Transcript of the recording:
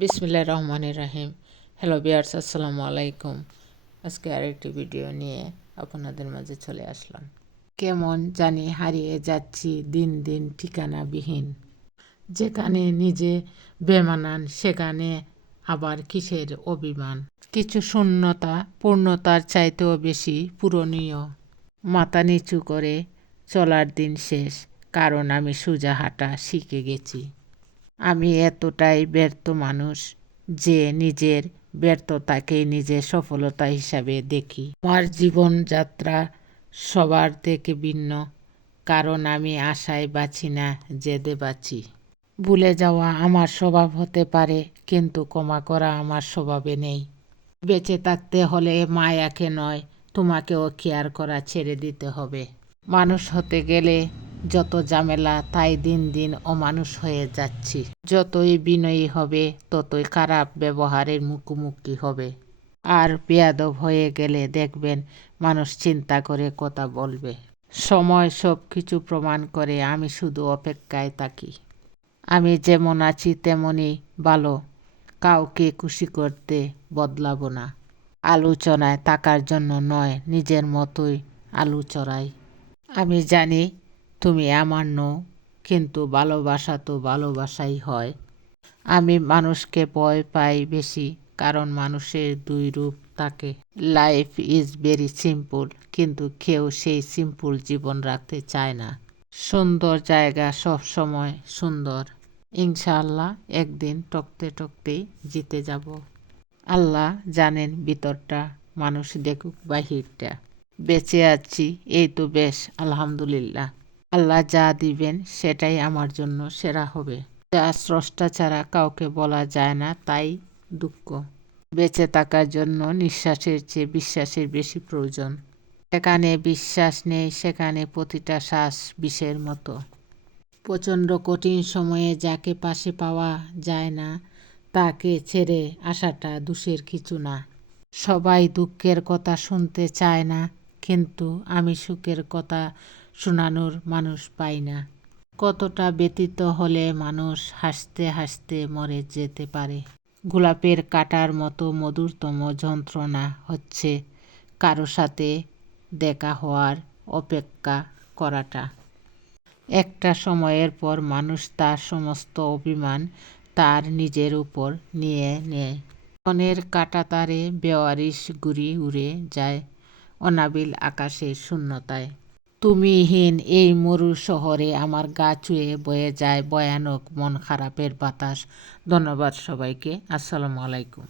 বিসমিল্লাহির রহমানির রহিম। Hello viewers, আসসালামু আলাইকুম। আজকে আরেকটি ভিডিও নিয়ে আপনাদের মাঝে চলে আসলাম। কেমন জানি হারিয়ে যাচ্ছি দিন দিন ঠিকানাবিহীন। যেখানে নিজে বেমানান সেখানে আবার কিসের অভিমান। কিছু শূন্যতা পূর্ণতার চাইতেও বেশি পূরণীয়। মাথা নিচু করে চলার দিন শেষ, কারণ আমি সোজা হাঁটা শিখে গেছি। আমি এতটাই ব্যর্থ মানুষ যে নিজের ব্যর্থতাকেই নিজের সফলতা হিসাবে দেখি। আমার জীবনযাত্রা সবার থেকে ভিন্ন, কারণ আমি আশায় বাঁচি না, জেদে বাঁচি। ভুলে যাওয়া আমার স্বভাব হতে পারে, কিন্তু ক্ষমা করা আমার স্বভাবে নেই। বেঁচে থাকতে হলে মায়াকে নয়, তোমাকেও কেয়ার করা ছেড়ে দিতে হবে। মানুষ হতে গেলে যত ঝামেলা, তাই দিন দিন অমানুষ হয়ে যাচ্ছি। যতই বিনয়ী হবে ততই খারাপ ব্যবহারের মুখোমুখি হবে। আর বেয়াদব হয়ে গেলে দেখবেন মানুষ চিন্তা করে কথা বলবে। সময় সব কিছু প্রমাণ করে, আমি শুধু অপেক্ষায় থাকি। আমি যেমন আছি তেমনই ভালো, কাউকে খুশি করতে বদলাবো না। আলোচনায় থাকার জন্য নয়, নিজের মতোই আলু চড়াই। আমি জানি তুমি আমার নও, কিন্তু ভালোবাসা তো ভালোবাসাই হয়। আমি মানুষকে ভয় পাই বেশি, কারণ মানুষের দুই রূপ থাকে। লাইফ ইজ ভেরি সিম্পল, কিন্তু কেউ সেই সিম্পল জীবন রাখতে চায় না। সুন্দর জায়গা সব সময় সুন্দর। ইনশাআল্লাহ একদিন টকতে টকতেই জিতে যাব। আল্লাহ জানেন ভিতরটা, মানুষ দেখুক বাহিরটা। বেঁচে আছি, এই তো বেশ, আলহামদুলিল্লাহ। আল্লাহ যা দিবেন সেটাই আমার জন্য সেরা হবে। যা স্রষ্টা ছাড়া কাউকে বলা যায় না, তাই দুঃখ। বেঁচে থাকার জন্য নিঃশ্বাসের চেয়ে বিশ্বাসের বেশি প্রয়োজন। যেখানে বিশ্বাস নেই সেখানে প্রতিটা শ্বাস বিষের মতো। প্রচণ্ড কঠিন সময়ে যাকে পাশে পাওয়া যায় না, তাকে ছেড়ে আসাটা দোষের কিছু না। সবাই দুঃখের কথা শুনতে চায় না, কিন্তু আমি সুখের কথা শোনানোর মানুষ পাই না। কতটা ব্যতীত হলে মানুষ হাসতে হাসতে মরে যেতে পারে। গোলাপের কাঁটার মতো মধুরতম যন্ত্রণা হচ্ছে কারো সাথে দেখা হওয়ার অপেক্ষা করাটা। একটা সময়ের পর মানুষ তার সমস্ত অভিমান তার নিজের উপর নিয়ে নেয়। মনের কাঁটাতারে বেওয়ারিশ ঘুড়ি উড়ে যায় অনাবিল আকাশের শূন্যতায়। তুমিহীন এই মরু শহরে আমার গা ছুঁয়ে বয়ে যায় ভয়ানক মন খারাপের বাতাস। ধন্যবাদ সবাইকে। আসসালামু আলাইকুম।